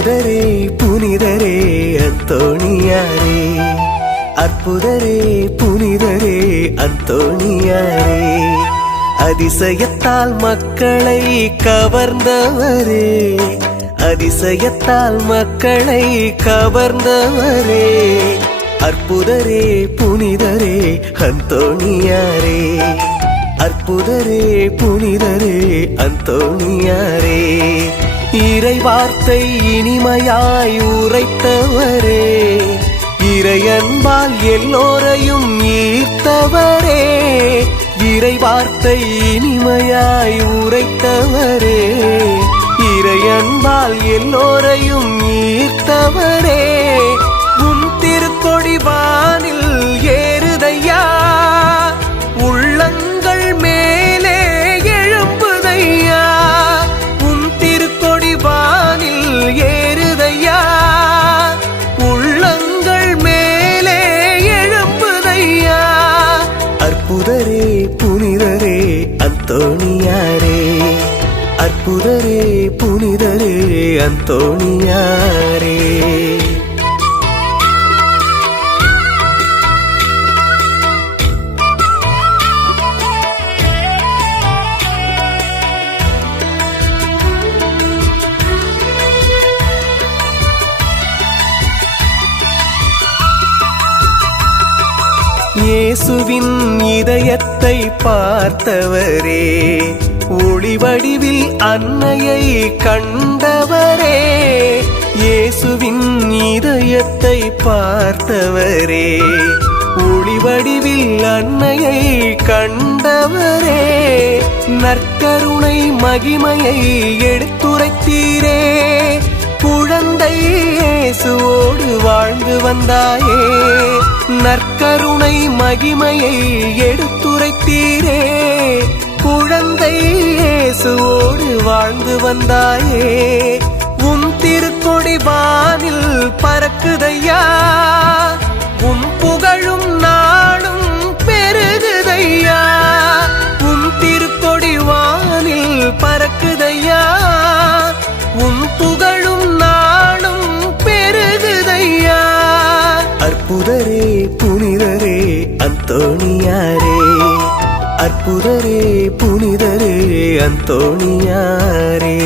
அற்புதரே புனிதரே அந்தோணியாரே, அற்புதரே புனிதரே அந்தோணியாரே, அதிசயத்தால் மக்களை கவர்ந்தவரே, அதிசயத்தால் மக்களை கவர்ந்தவரே, அற்புதரே புனிதரே அந்தோணியாரே, அற்புதரே புனிதரே அந்தோணியாரே, இறை வார்த்தை இனிமையாய் உரைத்தவரே, இறையன்பால் எல்லோரையும் ஈர்த்தவரே, இறை வார்த்தை இனிமையாய் உரைத்தவரே, இறையன்பால் எல்லோரையும் ஈர்த்தவரே, உம் திருக்கொடி வானில் ஏறுதையா, உள்ளங்கள் மேலே எழும்புதையா, உம் திருக்கொடி வானில் ஏறுதையா, உள்ளங்கள் மேலே எழும்புதையா, அற்புதரே புனிதரே அந்தோணியாரே, அற்புதரே புனிதரே அந்தோணியாரே. இயேசுவின் இதயத்தை பார்த்தவரே, ஒளி வடிவில் அன்னையை கண்டவரே, இயேசுவின் இதயத்தை பார்த்தவரே, ஒளி வடிவில் அன்னையை கண்டவரே, நற்கருணை மகிமையை எடுத்துரைத்தீரே, குழந்தை இயேசுவோடு வாழ்ந்து வந்தாயே, நற்கருணை மகிமையை எடுத்துரைத்தீரே, குழந்தை இயேசுவோடு வாழ்ந்து வந்தாயே, உம் திருக்கொடி வானில் பறக்குதையா, உம் புகழும் நாளும் பெருகுதையா, உம் திருக்கொடி வானில் பறக்குதையா, உம் புகழும் நாளும் பெருகுதையா, அற்புதரே புனிதரே அந்தோணியாரே, அற்புதரே புனிதரே அந்தோணியாரே.